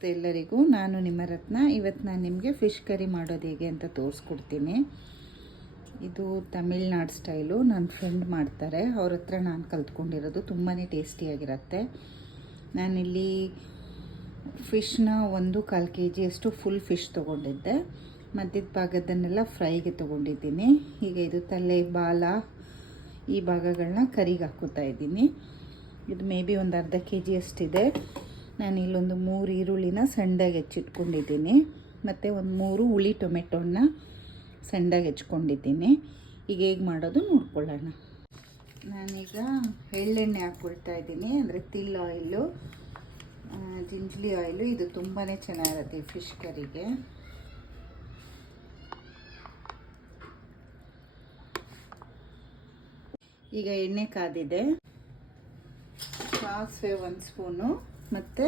ನಮಸ್ತೆ ಎಲ್ಲರಿಗೂ. ನಾನು ನಿಮ್ಮ ರತ್ನ. ಇವತ್ತು ನಾನು ನಿಮಗೆ ಫಿಶ್ ಕರಿ ಮಾಡೋದು ಹೇಗೆ ಅಂತ ತೋರಿಸ್ಕೊಡ್ತೀನಿ. ಇದು ತಮಿಳ್ನಾಡು ಸ್ಟೈಲು. ನನ್ನ ಫ್ರೆಂಡ್ ಮಾಡ್ತಾರೆ, ಅವ್ರ ಹತ್ರ ನಾನು ಕಲ್ತ್ಕೊಂಡಿರೋದು. ತುಂಬಾ ಟೇಸ್ಟಿಯಾಗಿರುತ್ತೆ. ನಾನಿಲ್ಲಿ ಫಿಶ್ನ 1-1/4 kg ಅಷ್ಟು ಫುಲ್ ಫಿಶ್ ತೊಗೊಂಡಿದ್ದೆ. ಮಧ್ಯದ ಭಾಗದನ್ನೆಲ್ಲ ಫ್ರೈಗೆ ತೊಗೊಂಡಿದ್ದೀನಿ. ಈಗ ಇದು ತಲೆ, ಬಾಲ, ಈ ಭಾಗಗಳನ್ನ ಕರಿಗೆ ಹಾಕೋತಾ ಇದ್ದೀನಿ. ಇದು ಮೇ ಬಿ ಒಂದು ಅರ್ಧ kg ಅಷ್ಟಿದೆ. ನಾನು ಇಲ್ಲೊಂದು 3 ಈರುಳ್ಳಿನ ಸಣ್ಣದಾಗಿ ಹೆಚ್ಚಿಟ್ಕೊಂಡಿದ್ದೀನಿ. ಮತ್ತು ಒಂದು 3 ಹುಳಿ ಟೊಮೆಟೊನ ಸಣ್ಣದಾಗಿ ಹೆಚ್ಕೊಂಡಿದ್ದೀನಿ. ಈಗ ಹೇಗೆ ಮಾಡೋದು ನೋಡ್ಕೊಳ್ಳೋಣ. ನಾನೀಗ ಎಳ್ಳೆಣ್ಣೆ ಹಾಕ್ಕೊಳ್ತಾ ಇದ್ದೀನಿ, ಅಂದರೆ ತಿಲ್ ಆಯಿಲು, ಜಿಂಜಲಿ ಆಯಿಲು. ಇದು ತುಂಬಾ ಚೆನ್ನಾಗಿರುತ್ತೆ ಫಿಶ್ ಕರಿಗೆ. ಈಗ ಎಣ್ಣೆ ಕಾದಿದೆ. ಸಾಸಿವೆ 1 ಸ್ಪೂನು ಮತ್ತು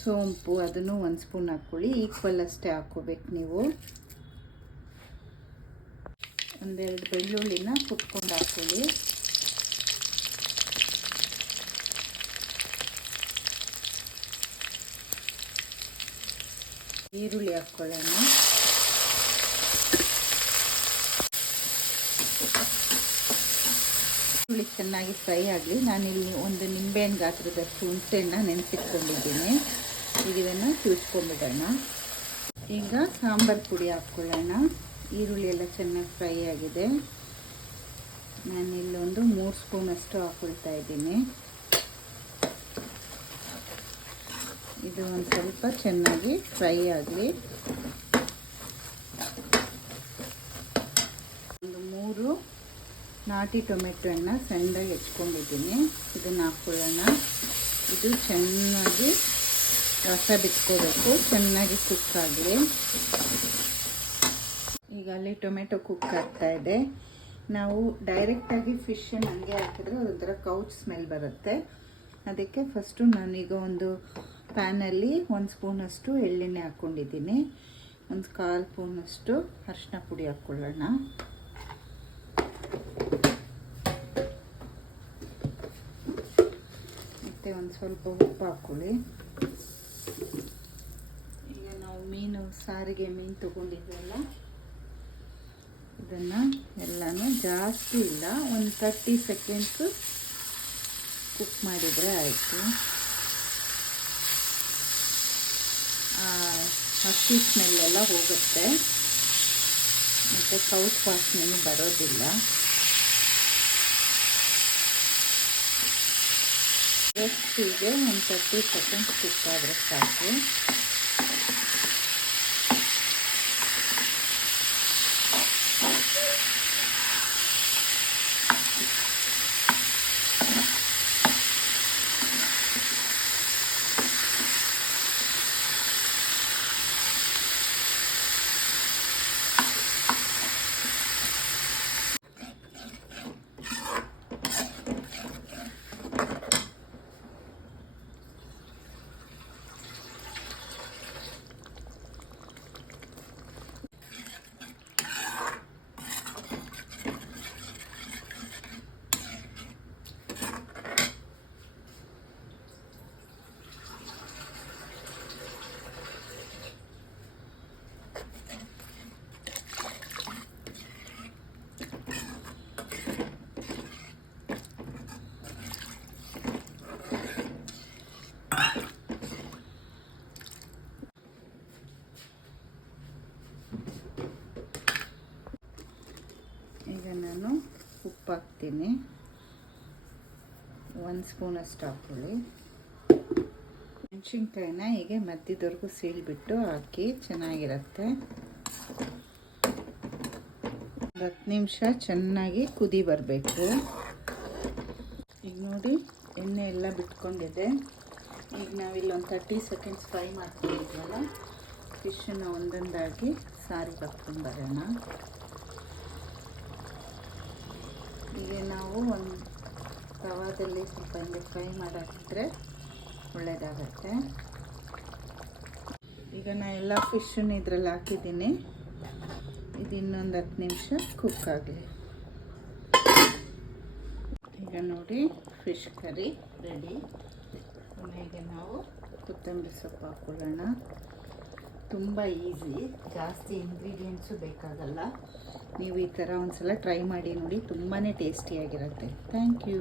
ಸೋಂಪು ಅದನ್ನು 1 ಸ್ಪೂನ್ ಹಾಕ್ಕೊಳ್ಳಿ. ಈಕ್ವಲ್ ಅಷ್ಟೇ ಹಾಕ್ಕೋಬೇಕು ನೀವು. ಒಂದೆರಡು ಬೆಳ್ಳುಳ್ಳಿನ ಕುಟ್ಕೊಂಡು ಹಾಕ್ಕೊಳ್ಳಿ. ಈರುಳ್ಳಿ ಹಾಕ್ಕೊಳ್ಳೋಣ. ಈರುಳ್ಳಿ ಚೆನ್ನಾಗಿ ಫ್ರೈ ಆಗಲಿ. ನಾನಿಲ್ಲಿ ಒಂದು ನಿಂಬೆಹಣ್ಣು ಗಾತ್ರದಷ್ಟು ಹುಣಸೆಹಣ್ಣ ನೆನೆಸಿಟ್ಕೊಂಡಿದ್ದೀನಿ. ಈಗ ಇದನ್ನು ಕಿವುಚ್ಕೊಂಡ್ಬಿಡೋಣ. ಈಗ ಸಾಂಬಾರು ಪುಡಿ ಹಾಕ್ಕೊಳ್ಳೋಣ. ಈರುಳ್ಳಿ ಎಲ್ಲ ಚೆನ್ನಾಗಿ ಫ್ರೈ ಆಗಿದೆ. ನಾನಿಲ್ಲೊಂದು 3 ಸ್ಪೂನಷ್ಟು ಹಾಕ್ಕೊಳ್ತಾ ಇದ್ದೀನಿ. ಇದು ಒಂದು ಸ್ವಲ್ಪ ಚೆನ್ನಾಗಿ ಫ್ರೈ ಆಗಲಿ. ಒಂದು 3 ನಾಟಿ ಟೊಮೆಟೊನ ಸಣ್ಣದಾಗಿ ಹೆಚ್ಕೊಂಡಿದ್ದೀನಿ. ಇದನ್ನು ಹಾಕ್ಕೊಳ್ಳೋಣ. ಇದು ಚೆನ್ನಾಗಿ ರಸ ಬಿಟ್ಕೋಬೇಕು, ಚೆನ್ನಾಗಿ ಕುಕ್ ಆಗಲಿ. ಈಗ ಅಲ್ಲಿ ಟೊಮೆಟೊ ಕುಕ್ ಆಗ್ತಾ ಇದೆ. ನಾವು ಡೈರೆಕ್ಟಾಗಿ ಫಿಶನ್ನು ಹಂಗೆ ಹಾಕಿದ್ರೆ ಅದೊಂಥರ ಕೌಚ್ ಸ್ಮೆಲ್ ಬರುತ್ತೆ. ಅದಕ್ಕೆ ಫಸ್ಟು ನಾನೀಗ ಒಂದು ಪ್ಯಾನಲ್ಲಿ 1 ಸ್ಪೂನಷ್ಟು ಎಳ್ಳೆಣ್ಣೆ ಹಾಕ್ಕೊಂಡಿದ್ದೀನಿ. ಒಂದು 1/4 ಸ್ಪೂನಷ್ಟು ಅರಿಶಿನ ಪುಡಿ ಹಾಕ್ಕೊಳ್ಳೋಣ. ಮತ್ತು ಒಂದು ಸ್ವಲ್ಪ ಉಪ್ಪು ಹಾಕ್ಕೊಳ್ಳಿ. ಈಗ ನಾವು ಮೀನು ಸಾರಿಗೆ ಮೀನು ತೊಗೊಂಡಿದ್ವಲ್ಲ, ಇದನ್ನು ಎಲ್ಲನೂ ಜಾಸ್ತಿ ಇಲ್ಲ, ಒಂದು 30 ಸೆಕೆಂಡ್ಸು ಕುಕ್ ಮಾಡಿದರೆ ಆಯಿತು. ಹಸಿ ಸ್ಮೆಲ್ಲೆಲ್ಲ ಹೋಗುತ್ತೆ ಮತ್ತು ಕೌಚ್ ವಾಸನೆಯೂ ಬರೋದಿಲ್ಲ. ಹೀಗೆ ಒಂದು 30 ಸೆಕೆಂಡ್ಸ್ ಕುಕ್ ಆದರೆ ಸಾಕು. ಈಗ ನಾನು ಉಪ್ಪು ಹಾಕ್ತೀನಿ. 1 ಸ್ಪೂನಷ್ಟು ಹಾಕ್ಕೊಳ್ಳಿ. ಮೆಣಸಿನ್ಕಾಯಿನ ಹೀಗೆ ಮಧ್ಯದವರೆಗೂ ಸೀಳ್ಬಿಟ್ಟು ಹಾಕಿ ಚೆನ್ನಾಗಿರುತ್ತೆ. 10 ನಿಮಿಷ ಚೆನ್ನಾಗಿ ಕುದಿ ಬರಬೇಕು. ಈಗ ನೋಡಿ ಎಣ್ಣೆ ಎಲ್ಲ ಬಿಟ್ಕೊಂಡಿದೆ. ಈಗ ನಾವಿಲ್ಲೊಂದು 30 ಸೆಕೆಂಡ್ಸ್ ಫ್ರೈ ಮಾಡ್ಕೊಂಡಿದ್ವಲ್ಲ, ಫಿಶನ್ನು ಒಂದೊಂದಾಗಿ ಸಾರಿಗೆ ಹಾಕ್ಕೊಂಡು ಬರೋಣ. ಈಗ ನಾವು ಒಂದು ತವಾದಲ್ಲಿ ಸ್ವಲ್ಪ ಹಿಂಗೆ ಫ್ರೈ ಮಾಡಾಕಿದ್ರೆ ಒಳ್ಳೆಯದಾಗತ್ತೆ. ಈಗ ನಾನು ಎಲ್ಲ ಫಿಶನ್ನು ಇದರಲ್ಲಿ ಹಾಕಿದ್ದೀನಿ. ಇದು ಇನ್ನೊಂದು 10 ನಿಮಿಷ ಕುಕ್ ಆಗಲಿ. ಈಗ ನೋಡಿ ಫಿಶ್ ಕರಿ ರೆಡಿ. ಈಗ ನಾವು ಕೊತ್ತಂಬರಿ ಸೊಪ್ಪು ಹಾಕ್ಕೊಳ್ಳೋಣ. ತುಂಬ ಈಸಿ, ಜಾಸ್ತಿ ಇಂಗ್ರೀಡಿಯೆಂಟ್ಸು ಬೇಕಾಗಲ್ಲ. ನೀವು ಈ ಥರ ಒಂದು ಸಲ ಟ್ರೈ ಮಾಡಿ ನೋಡಿ, ತುಂಬಾ ಟೇಸ್ಟಿಯಾಗಿರುತ್ತೆ. Thank you.